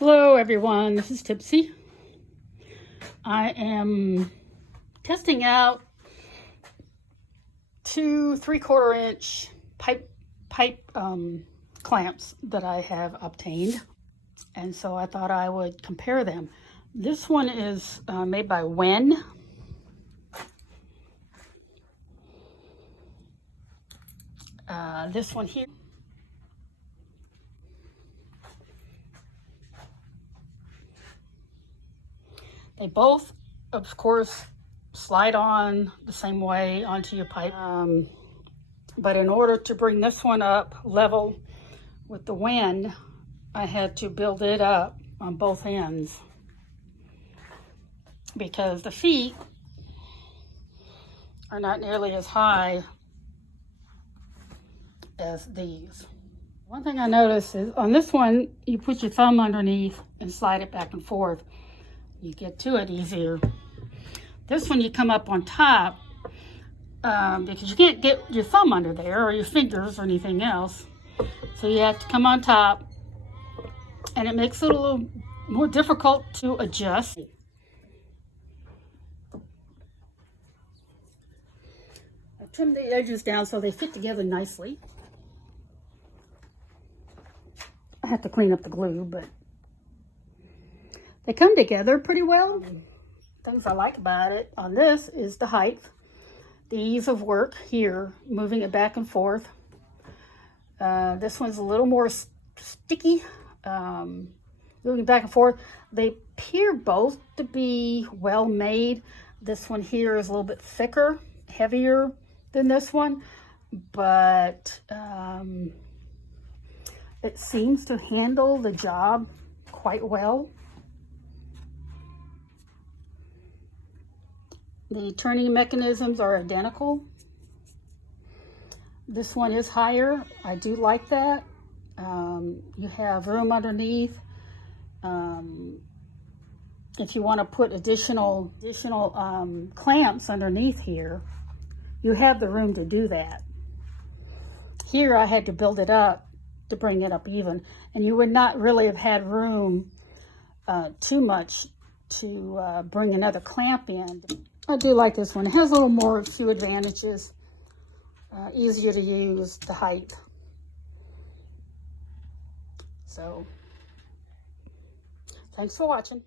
Hello everyone, this is Tipsy. I am testing out two 3/4 inch pipe clamps that I have obtained, and so I thought I would compare them. This one is made by WEN. This one here, they both, of course, slide on the same way onto your pipe. But in order to bring this one up level with the WEN, I had to build it up on both ends because the feet are not nearly as high as these. One thing I noticed is on this one, you put your thumb underneath and slide it back and forth. You get to it easier. This one, you come up on top because you can't get your thumb under there or your fingers or anything else. So you have to come on top, and it makes it a little more difficult to adjust. I trimmed the edges down so they fit together nicely. I have to clean up the glue, but they come together pretty well. Things I like about it on this is the height, the ease of work here, moving it back and forth. This one's a little more sticky, moving back and forth. They appear both to be well made. This one here is a little bit thicker, heavier than this one, but it seems to handle the job quite well. The turning mechanisms are identical. This one is higher. I do like that. You have room underneath. If you want to put additional clamps underneath here, you have the room to do that. Here I had to build it up to bring it up even, and you would not really have had room too much to bring another clamp in. I do like this one. It has a little more, few advantages. Easier to use, the height. So, thanks for watching.